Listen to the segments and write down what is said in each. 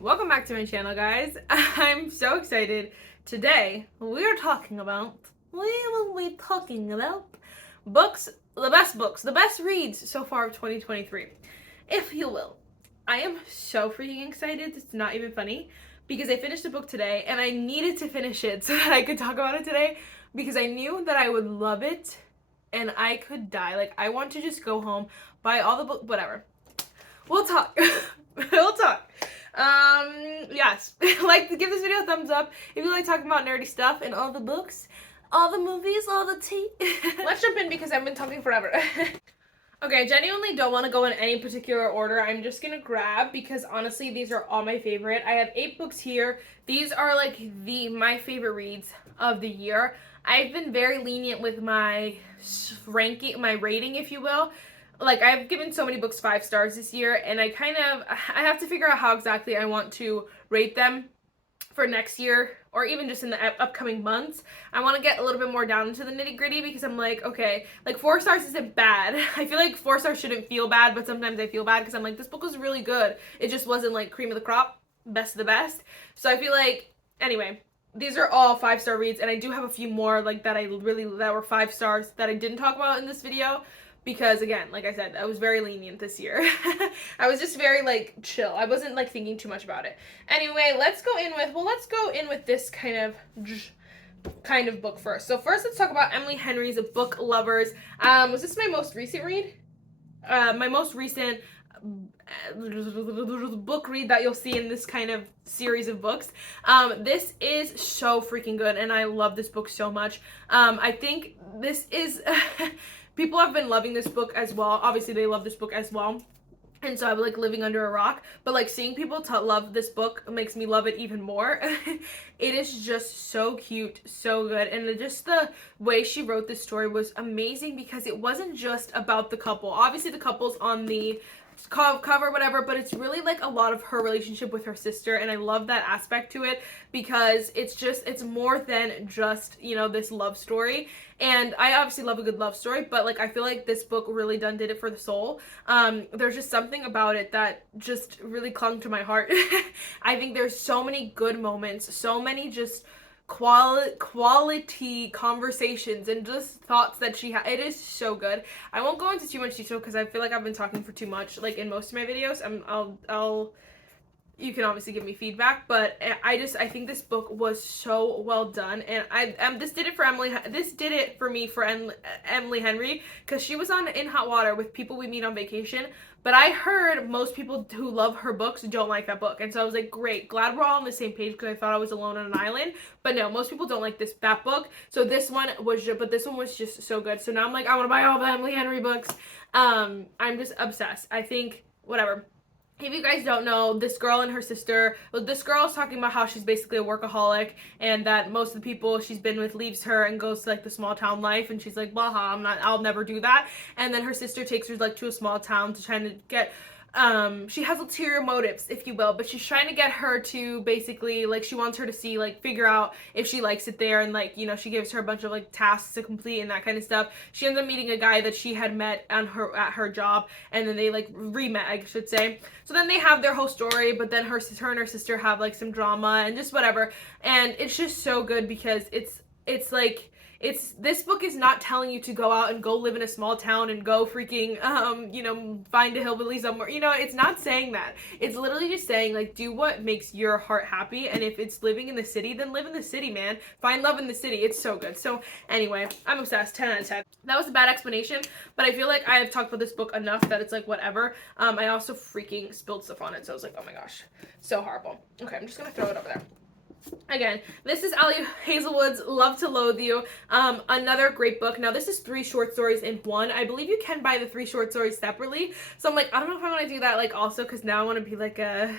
Welcome back to my channel, guys. I'm so excited. Today we will be talking about books, the best reads so far of 2023, if you will. I am so freaking excited. It's not even funny because I finished a book today and I needed to finish it so that I could talk about it today because I knew that I would love it and I could die. Like, I want to just go home, buy all the books, whatever. We'll talk. We'll talk. Yes. Like, give this video a thumbs up if you like talking about nerdy stuff and all the books, all the movies, all the tea. Let's jump in because I've been talking forever. Okay, I genuinely don't want to go in any particular order. I'm just gonna grab because honestly, these are all my favorite. I have 8 books here. These are like my favorite reads of the year. I've been very lenient with my ranking, my rating, if you will. Like, I've given so many books 5 stars this year, and I have to figure out how exactly I want to rate them for next year, or even just in the upcoming months. I want to get a little bit more down into the nitty gritty because I'm like, okay, like 4 stars isn't bad. I feel like 4 stars shouldn't feel bad, but sometimes I feel bad because I'm like, this book was really good. It just wasn't like cream of the crop, best of the best. So I feel like, anyway, these are all 5-star reads, and I do have a few more like that were 5 stars that I didn't talk about in this video. Because again, like I said, I was very lenient this year. I was just very like chill. I wasn't like thinking too much about it. Anyway, let's go in with this kind of book first. So first, let's talk about Emily Henry's Book Lovers. Was this my most recent read? My most recent book read that you'll see in this kind of series of books. This is so freaking good, and I love this book so much. I think this is people have been loving this book as well. Obviously, they love this book as well. And so I'm like living under a rock. But like seeing people love this book makes me love it even more. It is just so cute, so good. And just the way she wrote this story was amazing because it wasn't just about the couple. Obviously, the couple's on the cover, whatever, but it's really like a lot of her relationship with her sister, and I love that aspect to it because it's more than just, you know, this love story. And I obviously love a good love story, but like I feel like this book really did it for the soul. There's just something about it that just really clung to my heart. I think there's so many good moments, so many just quality conversations and just thoughts that she had. It is so good. I won't go into too much detail because I feel like I've been talking for too much like in most of my videos. You can obviously give me feedback, but I think this book was so well done, and this did it for Emily. This did it for me for Emily Henry because she was on In Hot Water with People We Meet on Vacation. But I heard most people who love her books don't like that book, and so I was like, great, glad we're all on the same page because I thought I was alone on an island. But no, most people don't like that book. So this one was just so good. So now I'm like, I want to buy all the Emily Henry books. I'm just obsessed. I think whatever. If you guys don't know, this girl and her sister, this girl is talking about how she's basically a workaholic and that most of the people she's been with leaves her and goes to like the small town life, and she's like, blah, I'll never do that. And then her sister takes her like to a small town to try to get, she has ulterior motives, if you will, but she's trying to get her to basically, like, she wants her to see, like, figure out if she likes it there, and, like, you know, she gives her a bunch of, like, tasks to complete and that kind of stuff. She ends up meeting a guy that she had met at her job, and then they, like, re-met, I should say. So then they have their whole story, but then her and her sister have, like, some drama and just whatever, and it's just so good because it's like, this book is not telling you to go out and go live in a small town and go freaking, you know, find a hillbilly somewhere. You know, it's not saying that. It's literally just saying, like, do what makes your heart happy. And if it's living in the city, then live in the city, man. Find love in the city. It's so good. So anyway, I'm obsessed. 10 out of 10. That was a bad explanation, but I feel like I have talked about this book enough that it's like whatever. I also freaking spilled stuff on it. So I was like, oh my gosh, so horrible. Okay, I'm just going to throw it over there. Again, this is Hazelwood's Love to Loathe You. Another great book. Now, this is 3 short stories in one. I believe you can buy the 3 short stories separately. So I'm like, I don't know if I want to do that, like, also, because now I want to be like a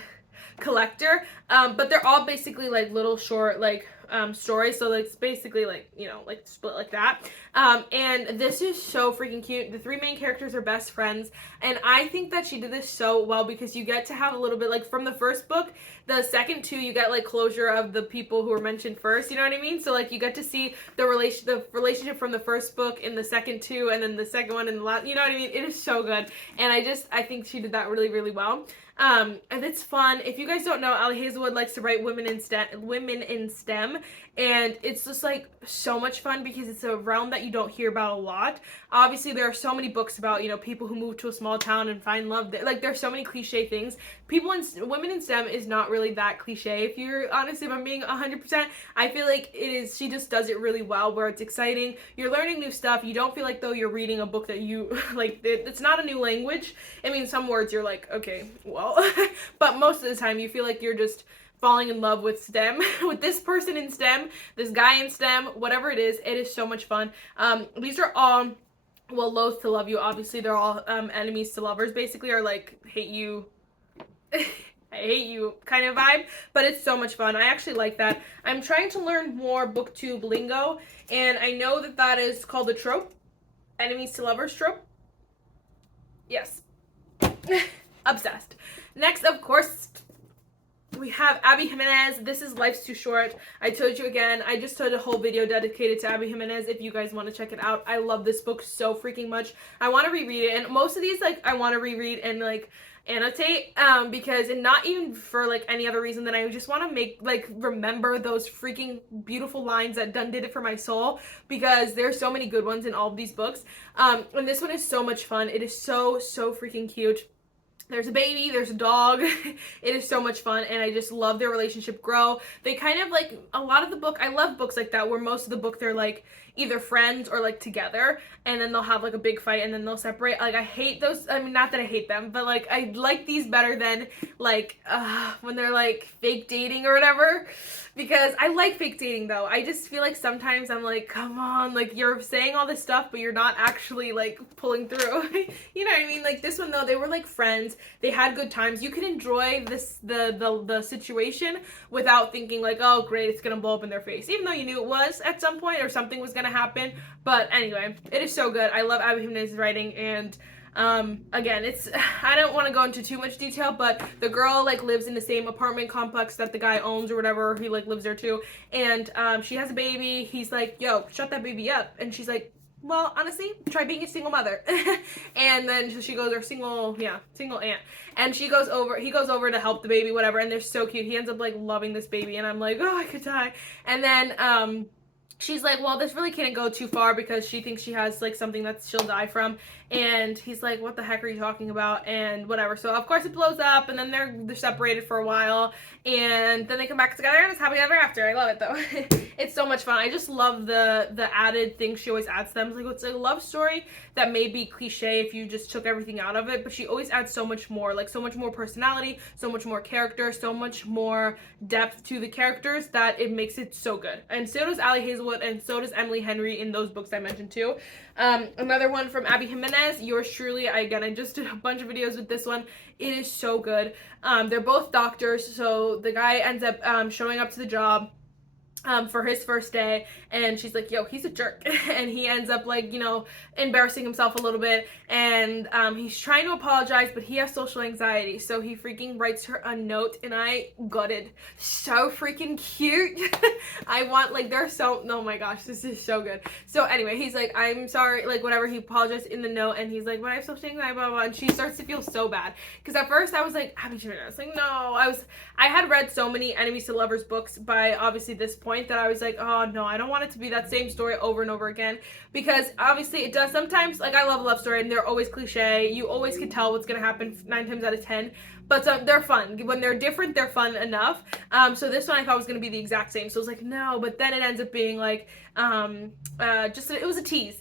collector. But they're all basically like little short, like, stories, so like it's basically like, you know, like split like that. And this is so freaking cute. The three main characters are best friends, and I think that she did this so well because you get to have a little bit like from the first book, the second two you get like closure of the people who were mentioned first, you know what I mean? So like you get to see the relationship from the first book in the second two, and then the second one in the last, you know what I mean? It is so good, and I think she did that really, really well. And it's fun. If you guys don't know, Allie Hazelwood likes to write women in STEM, and it's just like so much fun because it's a realm that you don't hear about a lot. Obviously, there are so many books about, you know, people who move to a small town and find love there. Like, there's so many cliche things. Women in STEM is not really that cliche. If you're honest, if I'm being 100%, I feel like it is. She just does it really well, where it's exciting. You're learning new stuff. You don't feel like though you're reading a book that you like. It's not a new language. I mean, some words you're like, okay, well, but most of the time you feel like you're just falling in love with STEM, with this person in STEM, this guy in STEM, whatever it is so much fun. These are all, well, loath to love you, obviously, they're all enemies to lovers, basically, or like, hate you, I hate you kind of vibe, but it's so much fun. I actually like that. I'm trying to learn more booktube lingo, and I know that that is called a trope, enemies to lovers trope. Yes. Obsessed. Next, of course, we have Abby Jimenez. This is Life's Too Short. I told you again, I just did a whole video dedicated to Abby Jimenez if you guys want to check it out. I love this book so freaking much. I want to reread it, and most of these, like, I want to reread and, like, annotate, because, and not even for, like, any other reason than I just want to make, like, remember those freaking beautiful lines that done did it for my soul, because there's so many good ones in all of these books, and this one is so much fun. It is so freaking cute. There's a baby, there's a dog. It is so much fun, and I just love their relationship grow. They kind of like, a lot of the book, I love books like that, where most of the book they're like either friends or like together, and then they'll have like a big fight and then they'll separate. Like, I hate those. I mean, not that I hate them, but like I like these better than like when they're like fake dating or whatever, because I like fake dating though. I just feel like sometimes I'm like, come on, like you're saying all this stuff but you're not actually like pulling through. You know what I mean? Like this one though, they were like friends, they had good times. You could enjoy this the situation without thinking like, oh great, it's gonna blow up in their face, even though you knew it was at some point, or something was gonna happen. But anyway, it is so good. I love Abby Jimenez's writing, and again, it's, I don't want to go into too much detail, but the girl like lives in the same apartment complex that the guy owns or whatever. He like lives there too, and she has a baby. He's like, yo, shut that baby up, and she's like, well, honestly, try being a single mother. And then she goes, or single aunt, and he goes over to help the baby, whatever, and they're so cute. He ends up like loving this baby, and I'm like, oh, I could die. And then she's like, well, this really can't go too far because she thinks she has like something that she'll die from. And he's like, what the heck are you talking about? And whatever. So of course it blows up, and then they're separated for a while, and then they come back together, and it's happy ever after. I love it though. It's so much fun. I just love the added things she always adds to them. It's like a love story that may be cliche if you just took everything out of it, but she always adds so much more, like so much more personality, so much more character, so much more depth to the characters, that it makes it so good. And so does Allie Hazelwood, and so does Emily Henry in those books I mentioned too. Another one from Abby Jimenez, yours truly. I just did a bunch of videos with this one. It is so good. They're both doctors, so the guy ends up showing up to the job for his first day, and she's like, yo, he's a jerk. And he ends up like, you know, embarrassing himself a little bit, and he's trying to apologize, but he has social anxiety, so he freaking writes her a note, and I gutted. So freaking cute. I want, like, they're so, oh my gosh, this is so good. So anyway, he's like, I'm sorry, like whatever, he apologized in the note, and he's like, but I have social anxiety, blah, blah, blah, and she starts to feel so bad, because at first I was like, Abby Jimenez, I was like, no, I had read so many enemies to lovers books by obviously this point that I was like, oh no, I don't want it to be that same story over and over again, because obviously it does sometimes. Like, I love a love story and they're always cliche, you always can tell what's gonna happen 9 times out of 10, but they're fun. When they're different, they're fun enough. So this one I thought was gonna be the exact same, so I was like, no, but then it ends up being like it was a tease.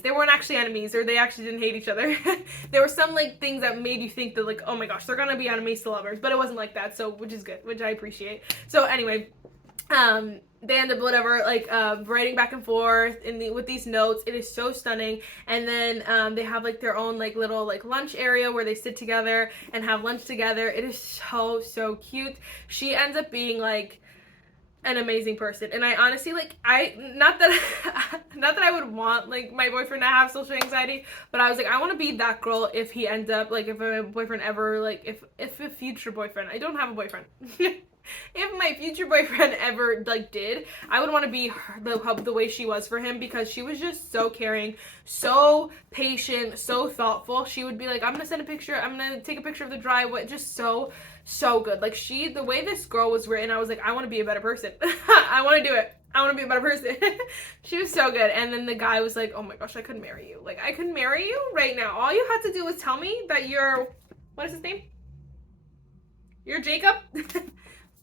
They weren't actually enemies, or they actually didn't hate each other. There were some like things that made you think that like, oh my gosh, they're gonna be enemies to lovers, but it wasn't like that, so which is good, which I appreciate. So anyway, they end up whatever, like writing back and forth with these notes. It is so stunning. And then they have like their own like little like lunch area where they sit together and have lunch together. It is so cute. She ends up being like, an amazing person. And I honestly, like, not that not that I would want, like, my boyfriend to have social anxiety, but I was like, I want to be that girl if he ends up, like, if my boyfriend ever, like, if a future boyfriend, I don't have a boyfriend, if my future boyfriend ever, like, did, I would want to be the way she was for him, because she was just so caring, so patient, so thoughtful. She would be like, I'm gonna take a picture of the driveway, just so good. Like, the way this girl was written, I was like, I want to be a better person. I want to do it. I want to be a better person. She was so good. And then the guy was like, oh my gosh, I could marry you. Like, I could marry you right now. All you had to do was tell me that you're, what is his name? You're Jacob?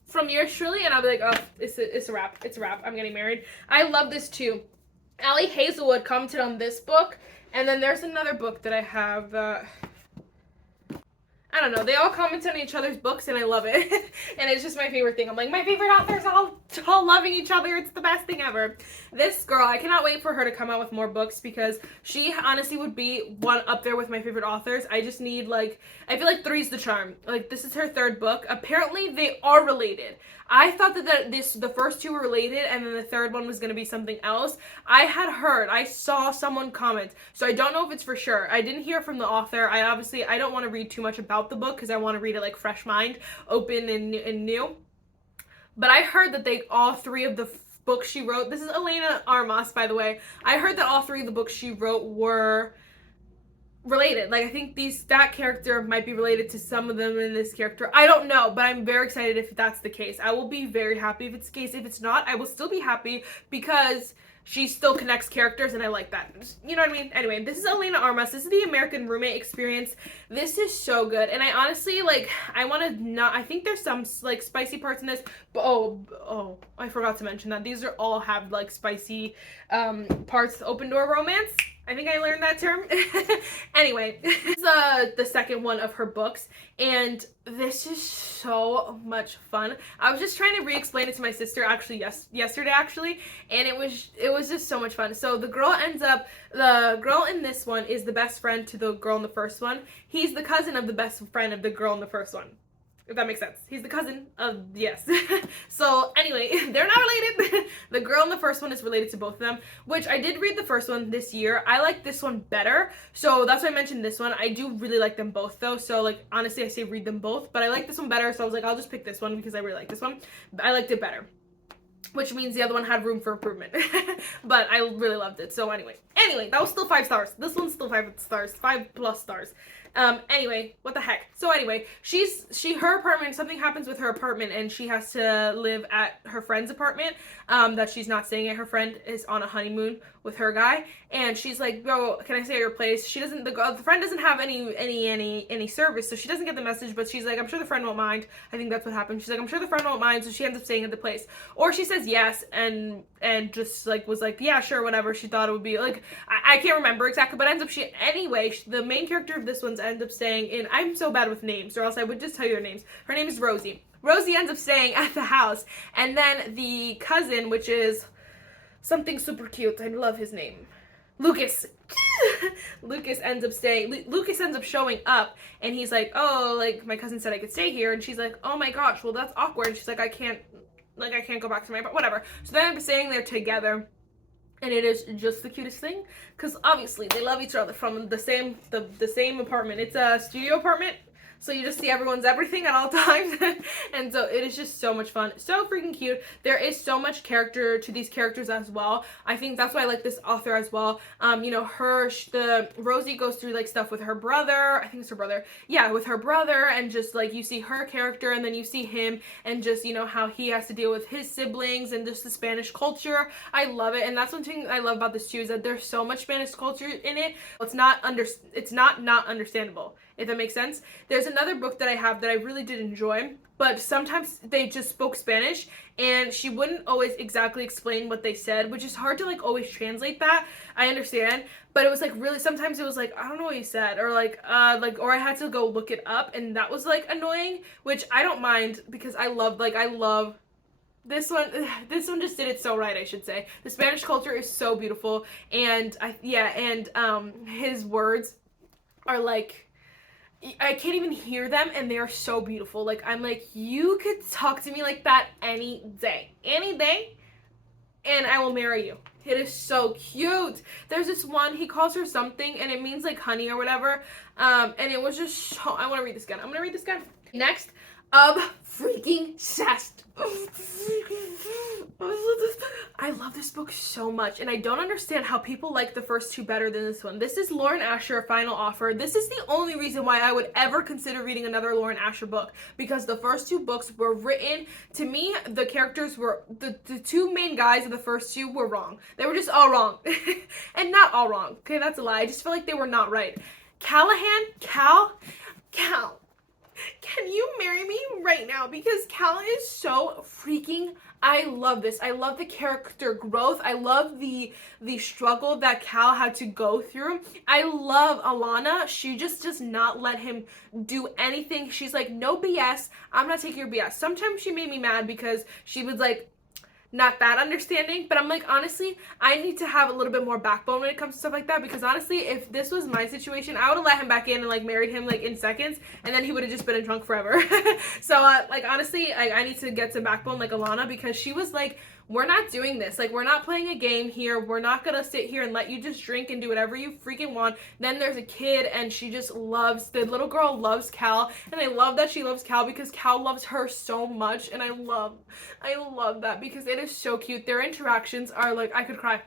From yours truly. And I'll be like, oh, it's a wrap. It's a wrap. I'm getting married. I love this too. Hazelwood commented on this book. And then there's another book that I have that, I don't know, they all comment on each other's books and I love it. And it's just my favorite thing. I'm like, my favorite authors all loving each other. It's the best thing ever. This girl, I cannot wait for her to come out with more books, because she honestly would be one up there with my favorite authors. I just need, like, I feel like 3's the charm. Like, this is her 3rd book. Apparently they are related. I thought that the first 2 were related and then the 3rd one was going to be something else. I saw someone comment, so I don't know if it's for sure. I didn't hear from the author. I don't want to read too much about the book because I want to read it like fresh mind, open and new. But I heard that all 3 of the books she wrote, this is Elana Armas, by the way. I heard that all 3 of the books she wrote were related. Like, I think that character might be related to some of them in this character. I don't know, but I'm very excited if that's the case. I will be very happy if it's the case. If it's not, I will still be happy, because she still connects characters and I like that. You know what I mean? Anyway, this is Elana Armas. This is the American Roommate Experience. This is so good. And I honestly, like, I think there's some, like, spicy parts in this, but oh, I forgot to mention that. These all have, like, spicy parts. Open door romance. I think I learned that term. Anyway, this is the second one of her books, and this is so much fun. I was just trying to re-explain it to my sister yesterday, and it was just so much fun. So the girl in this one is the best friend to the girl in the first one. He's the cousin of the best friend of the girl in the first one. If that makes sense. He's the cousin of, yes. So anyway, they're not related. The girl in the first one is related to both of them, which I did read the first one this year. I like this one better, so that's why I mentioned this one. I do really like them both though, so, like, honestly I say read them both, but I like this one better, so I was like, I'll just pick this one because I really like this one. I liked it better, which means the other one had room for improvement. But I really loved it. So anyway, that was still 5 stars. This one's still 5 stars, 5+ stars. Anyway, what the heck. So anyway, her apartment, something happens with her apartment and she has to live at her friend's apartment, that she's not staying at. Her friend is on a honeymoon with her guy, and she's like, bro, can I stay at your place? The friend doesn't have any service, so she doesn't get the message, but she's like, I'm sure the friend won't mind. I think that's what happened. She's like, I'm sure the friend won't mind, so she ends up staying at the place. Or she says yes, and just, like, was like, yeah, sure, whatever. She thought it would be, like, I can't remember exactly, but ends up, the main character of this one ends up staying in, I'm so bad with names, or else I would just tell you her names. Her name is Rosie. Rosie ends up staying at the house, and then the cousin, which is something super cute, I love his name, Lucas. Lucas ends up showing up, and he's like, oh, like, my cousin said I could stay here, and she's like, oh my gosh, well, that's awkward, and she's like, I can't go back to my apartment, whatever. So they end up staying there together, and it is just the cutest thing, because obviously they love each other from the same apartment. It's a studio apartment, so you just see everyone's everything at all times. And so it is just so much fun, so freaking cute. There is so much character to these characters as well. I think that's why I like this author as well. You know, Rosie goes through, like, stuff with her brother. I think it's her brother. Yeah, with her brother, and just, like, you see her character, and then you see him, and just, you know, how he has to deal with his siblings, and just the Spanish culture. I love it, and that's one thing I love about this too, is that there's so much Spanish culture in it. It's not understandable, if that makes sense. There's another book that I have that I really did enjoy, but sometimes they just spoke Spanish, and she wouldn't always exactly explain what they said, which is hard to, like, always translate that. I understand, but it was, like, really, sometimes it was like, I don't know what you said, or like, or I had to go look it up, and that was, like, annoying, which I don't mind, because I love this one. This one just did it so right, I should say. The Spanish culture is so beautiful, and his words are, like, I can't even hear them, and they are so beautiful. Like, I'm like, you could talk to me like that any day, and I will marry you. It is so cute. There's this one, he calls her something, and it means like honey or whatever. And it was just so, I want to read this again. I'm going to read this again. Next, freaking Obsessed. I love this book so much, and I don't understand how people like the first two better than this one. This is Lauren Asher, Final Offer. This is the only reason why I would ever consider reading another Lauren Asher book, because the first two books were written, to me, the characters were, the two main guys of the first two were wrong. They were just all wrong. And not all wrong. Okay, that's a lie. I just feel like they were not right. Cal, can you marry me right now? Because Cal is so freaking, I love this. I love the character growth. I love the struggle that Cal had to go through. I love Elana. She just does not let him do anything. She's like, no BS. I'm not taking your BS. Sometimes she made me mad because she was like, not that understanding, but I'm like, honestly, I need to have a little bit more backbone when it comes to stuff like that, because honestly, if this was my situation, I would have let him back in and like married him like in seconds, and then he would have just been in trunk forever. So like, honestly, I need to get some backbone like Elana, because she was like, we're not doing this. Like, we're not playing a game here. We're not gonna sit here and let you just drink and do whatever you freaking want. Then there's a kid, and she just loves, the little girl loves Cal, and I love that she loves Cal because Cal loves her so much, and I love that because it is so cute. Their interactions are like, I could cry.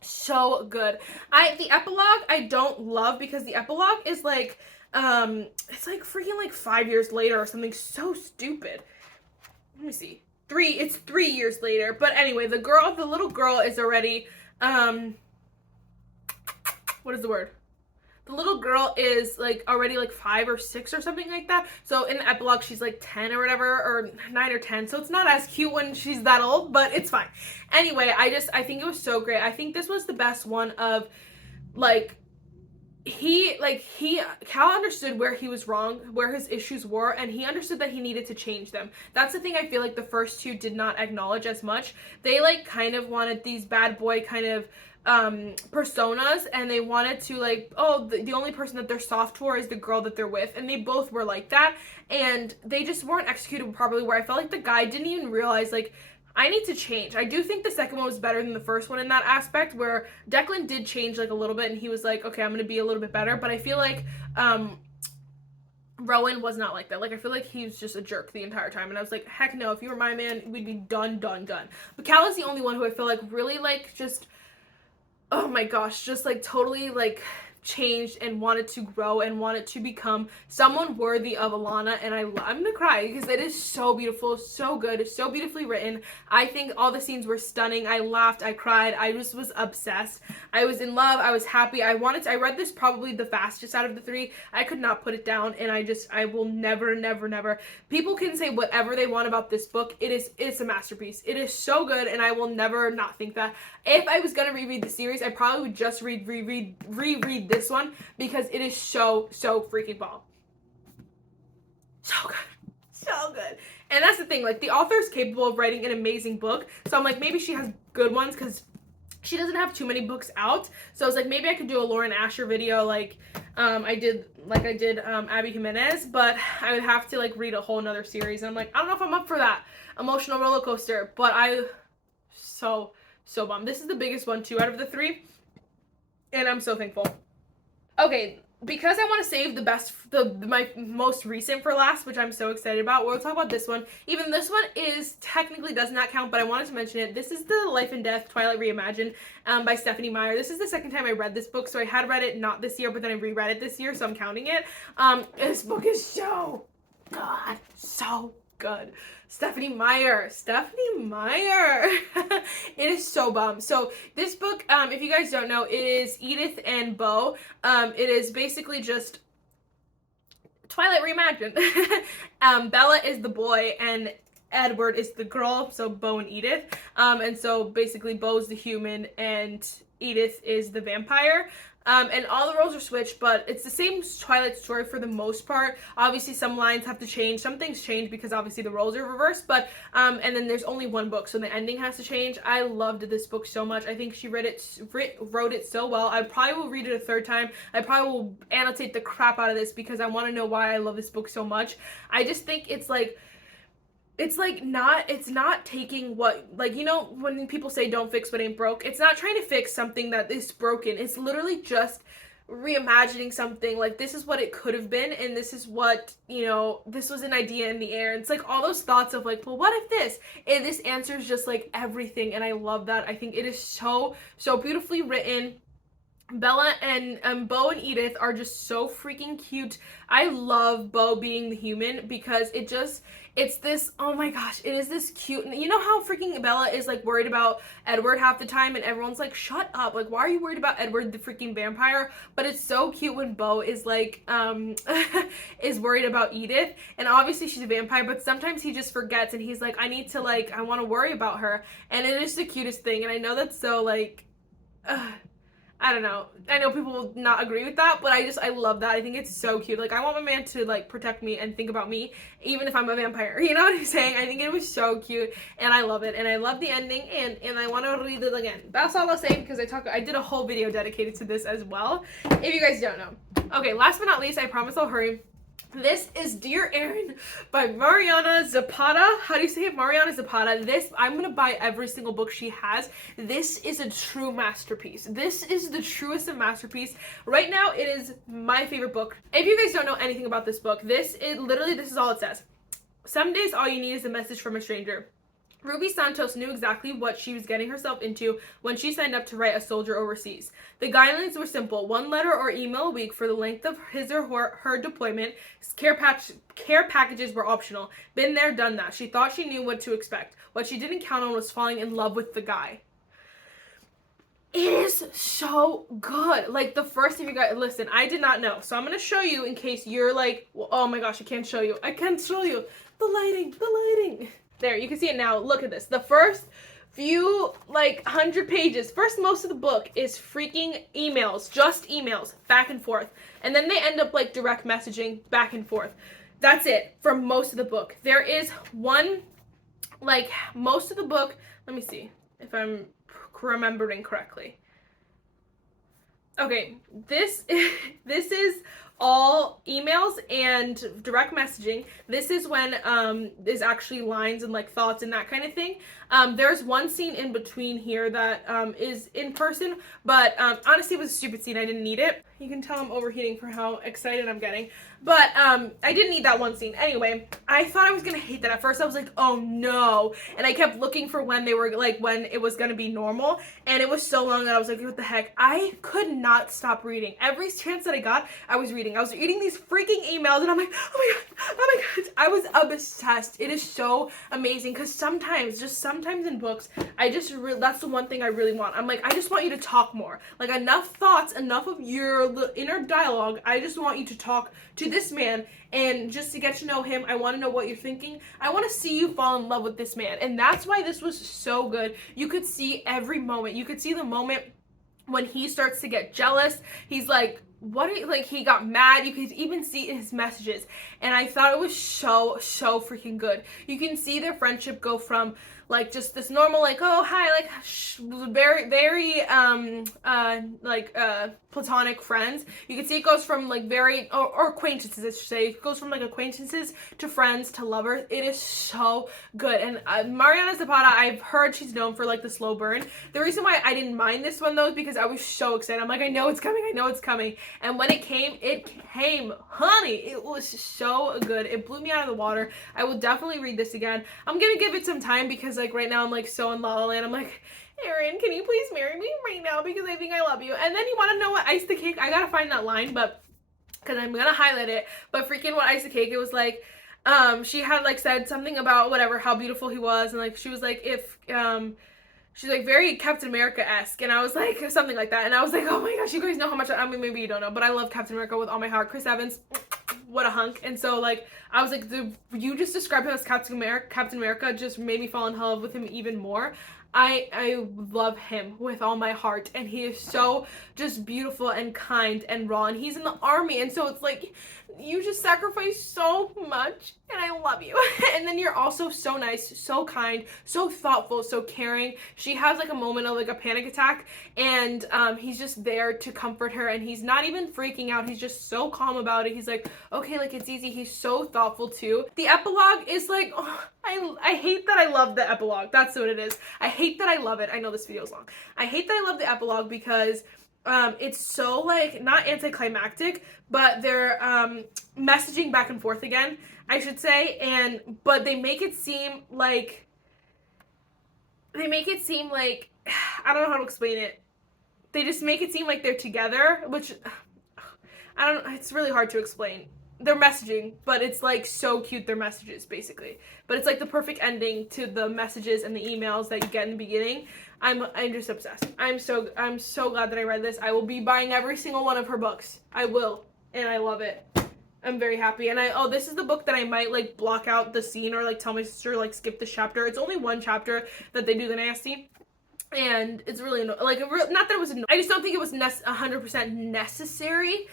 So good. The epilogue I don't love, because the epilogue is like, it's like freaking like 5 years later or something so stupid. Let me see. It's 3 years later. But anyway, the little girl is already, what is the word? The little girl is like already like 5 or 6 or something like that. So in the epilogue, she's like 10 or whatever, or 9 or 10. So it's not as cute when she's that old, but it's fine. Anyway, I think it was so great. I think this was the best one of like, Cal understood where he was wrong, where his issues were, and he understood that he needed to change them. That's the thing I feel like the first two did not acknowledge as much. They like kind of wanted these bad boy kind of personas, and they wanted to like, oh, the only person that they're soft for is the girl that they're with, and they both were like that, and they just weren't executed properly, where I felt like the guy didn't even realize like, I need to change. I do think the second one was better than the first one in that aspect, where Declan did change like a little bit, and he was like, okay, I'm gonna be a little bit better. But I feel like Rowan was not like that. Like, I feel like he was just a jerk the entire time, and I was like, heck no, if you were my man, we'd be done. But Cal is the only one who I feel like really like just, oh my gosh, just like totally like changed and wanted to grow and wanted to become someone worthy of Elana. And I'm gonna cry because it is so beautiful, so good, so beautifully written. I think all the scenes were stunning. I laughed, I cried, I just was obsessed. I was in love, I was happy. I read this probably the fastest out of the three. I could not put it down, and I will never, people can say whatever they want about this book. It's a masterpiece. It is so good, and I will never not think that. If I was gonna reread the series, I probably would just reread this one, because it is so freaking bomb. So good. And that's the thing, like, the author is capable of writing an amazing book, so I'm like, maybe she has good ones, because she doesn't have too many books out. So I was like, maybe I could do a Lauren Asher video like I did Abby Jimenez, but I would have to like read a whole nother series, and I'm like, I don't know if I'm up for that emotional roller coaster. But I so bummed. This is the biggest one too out of the three, and I'm so thankful. Okay, because I want to save my most recent for last, which I'm so excited about, we'll talk about this one. Even this one technically does not count, but I wanted to mention it. This is the Life and Death Twilight Reimagined by Stephanie Meyer. This is the second time I read this book, so I had read it not this year, but then I reread it this year, so I'm counting it. This book is so good. Stephanie Meyer. It is so bomb. So this book, if you guys don't know, it is Edith and Beau. It is basically just Twilight Reimagined. Bella is the boy and Edward is the girl, so Beau and Edith. And so basically Beau's the human and Edith is the vampire. And all the roles are switched, but it's the same Twilight story for the most part. Obviously, some lines have to change, some things change because obviously the roles are reversed, but, and then there's only one book, so the ending has to change. I loved this book so much. I think she wrote it so well. I probably will read it a third time. I probably will annotate the crap out of this because I want to know why I love this book so much. I just think it's not taking what, like, you know, when people say don't fix what ain't broke, it's not trying to fix something that is broken. It's literally just reimagining something. Like, this is what it could have been, and this is what, you know, this was an idea in the air. It's like all those thoughts of like, well, what if this? And this answers just like everything, and I love that. I think it is so beautifully written. Bella and Beau and Edith are just so freaking cute. I love Beau being the human because it's this, oh my gosh, it is this cute. You know how freaking Bella is like worried about Edward half the time and everyone's like, shut up, like, why are you worried about Edward the freaking vampire? But it's so cute when Beau is like is worried about Edith, and obviously she's a vampire, but sometimes he just forgets and he's like, I want to worry about her. And it is the cutest thing. And I know that's so like I don't know. I know people will not agree with that, but I love that. I think it's so cute. Like, I want my man to, like, protect me and think about me, even if I'm a vampire. You know what I'm saying? I think it was so cute, and I love it. And I love the ending, and I want to read it again. That's all I'll say because I did a whole video dedicated to this as well, if you guys don't know. Okay, last but not least, I promise I'll hurry. This is Dear Aaron by Mariana Zapata. How do you say it? Mariana Zapata. This, I'm going to buy every single book she has. This is a true masterpiece. This is the truest of masterpiece. Right now, it is my favorite book. If you guys don't know anything about this book, this is all it says. Some days, all you need is a message from a stranger. Ruby Santos knew exactly what she was getting herself into when she signed up to write A Soldier Overseas. The guidelines were simple: 1 letter or email a week for the length of his or her deployment. Care packages were optional. Been there, done that. She thought she knew what to expect. What she didn't count on was falling in love with the guy. It is so good. Like, the first, if you guys, listen, I did not know. So I'm going to show you in case you're like, well, oh my gosh, I can't show you. I can't show you. The lighting. There, you can see it now. Look at this. The first few, like, 100 pages, most of the book is freaking emails, just emails, back and forth. And then they end up, like, direct messaging back and forth. That's it for most of the book. There is one, like, most of the book, let me see if I'm remembering correctly. Okay, this is all emails and direct messaging. This is when there's actually lines and like thoughts and that kind of thing. There's one scene in between here that is in person, but honestly it was a stupid scene. I didn't need it. You can tell I'm overheating for how excited I'm getting. But I didn't need that one scene. Anyway, I thought I was gonna hate that. At first I was like, oh no. And I kept looking for when they were like, when it was gonna be normal. And it was so long that I was like, what the heck? I could not stop reading. Every chance that I got, I was reading. I was reading these freaking emails and I'm like, oh my god. I was obsessed. It is so amazing because sometimes in books, that's the one thing I really want. I'm like, I just want you to talk more. Like, enough thoughts, enough of your inner dialogue. I just want you to talk to this man, and just to get to know him. I want to know what you're thinking. I want to see you fall in love with this man. And that's why this was so good. You could see every moment. You could see the moment when he starts to get jealous. He's like, he got mad. You could even see his messages, and I thought it was so freaking good. You can see their friendship go from like just this normal, like, oh hi, like very platonic friends. You can see it goes from like very or acquaintances, I should say. It goes from like acquaintances to friends to lovers. It is so good. And Mariana Zapata, I've heard she's known for like the slow burn. The reason why I didn't mind this one though is because I was so excited. I'm like, I know it's coming. And when it came, honey. It was so good. It blew me out of the water. I will definitely read this again. I'm gonna give it some time because like right now I'm like so in La La Land. I'm like, Aaron, can you please marry me right now because I think I love you? And then you want to know what iced the cake? I gotta find that line, but because I'm gonna highlight it. But freaking what iced the cake? It was like, she had like said something about whatever, how beautiful he was, and like she was like, if she's like very Captain America-esque, and I was like something like that, and I was like, oh my gosh, you guys know how much maybe you don't know, but I love Captain America with all my heart. Chris Evans, what a hunk. And so like I was like, you just described him as Captain America just made me fall in love with him even more. I love him with all my heart, and he is so just beautiful and kind and raw, and he's in the army, and so it's like you just sacrifice so much, and I love you. And then you're also so nice, so kind, so thoughtful, so caring. She has like a moment of like a panic attack, and he's just there to comfort her, and he's not even freaking out. He's just so calm about it. He's like, okay, like it's easy. He's so thoughtful too. The epilogue is like, oh, I hate that I love the epilogue. That's what it is. I hate that I love it. I know this video is long. I hate that I love the epilogue because it's so like not anticlimactic, but they're messaging back and forth again, I should say, but they make it seem like I don't know how to explain it. They just make it seem like they're together, which I don't know, it's really hard to explain. They're messaging, but it's like so cute, their messages basically. But it's like the perfect ending to the messages and the emails that you get in the beginning. I'm just obsessed. I'm so glad that I read this. I will be buying every single one of her books. I will, and I love it. I'm very happy. And this is the book that I might like block out the scene or like tell my sister like skip this chapter. It's only one chapter that they do the nasty. And it's really like not that it was I just don't think it was 100% necessary.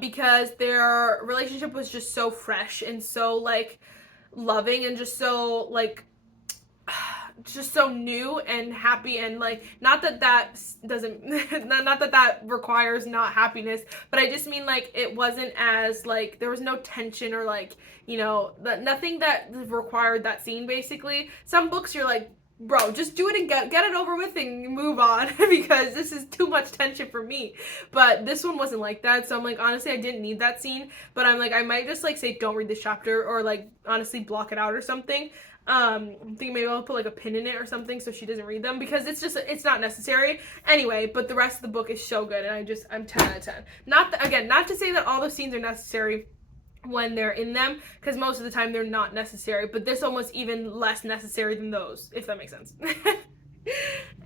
Because their relationship was just so fresh and so like loving and just so like just so new and happy, and like not that doesn't not that requires not happiness, but I just mean like it wasn't as like there was no tension or like, you know, nothing that required that scene basically. Some books you're like, bro, just do it and get it over with and move on because this is too much tension for me. But this one wasn't like that, so I'm like, honestly, I didn't need that scene, but I'm like, I might just like say don't read this chapter or like honestly block it out or something. I'm thinking maybe I'll put like a pin in it or something so she doesn't read them because it's not necessary anyway. But the rest of the book is so good, and I'm 10 out of 10. Not to say that all the scenes are necessary when they're in them, because most of the time they're not necessary, but this one was even less necessary than those, if that makes sense.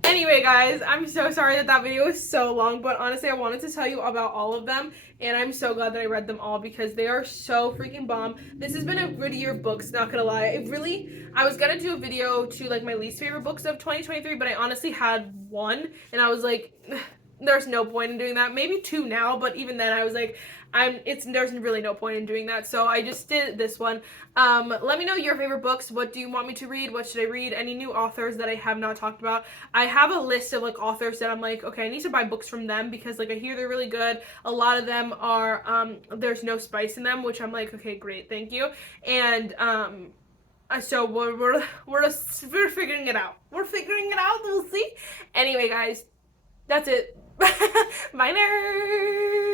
Anyway, guys, I'm so sorry that video was so long, but honestly, I wanted to tell you about all of them, and I'm so glad that I read them all because they are so freaking bomb. This has been a good year of books, not gonna lie. I was gonna do a video to like my least favorite books of 2023, but I honestly had one, and I was like, there's no point in doing that. Maybe two now, but even then I was like, there's really no point in doing that, so I just did this one. Let me know your favorite books. What do you want me to read? What should I read? Any new authors that I have not talked about? I have a list of like authors that I'm like, okay, I need to buy books from them because like I hear they're really good. A lot of them are there's no spice in them, which I'm like, okay, great, thank you. And so we're figuring it out. We're figuring it out. We'll see. Anyway, guys, that's it. Bye, nerds.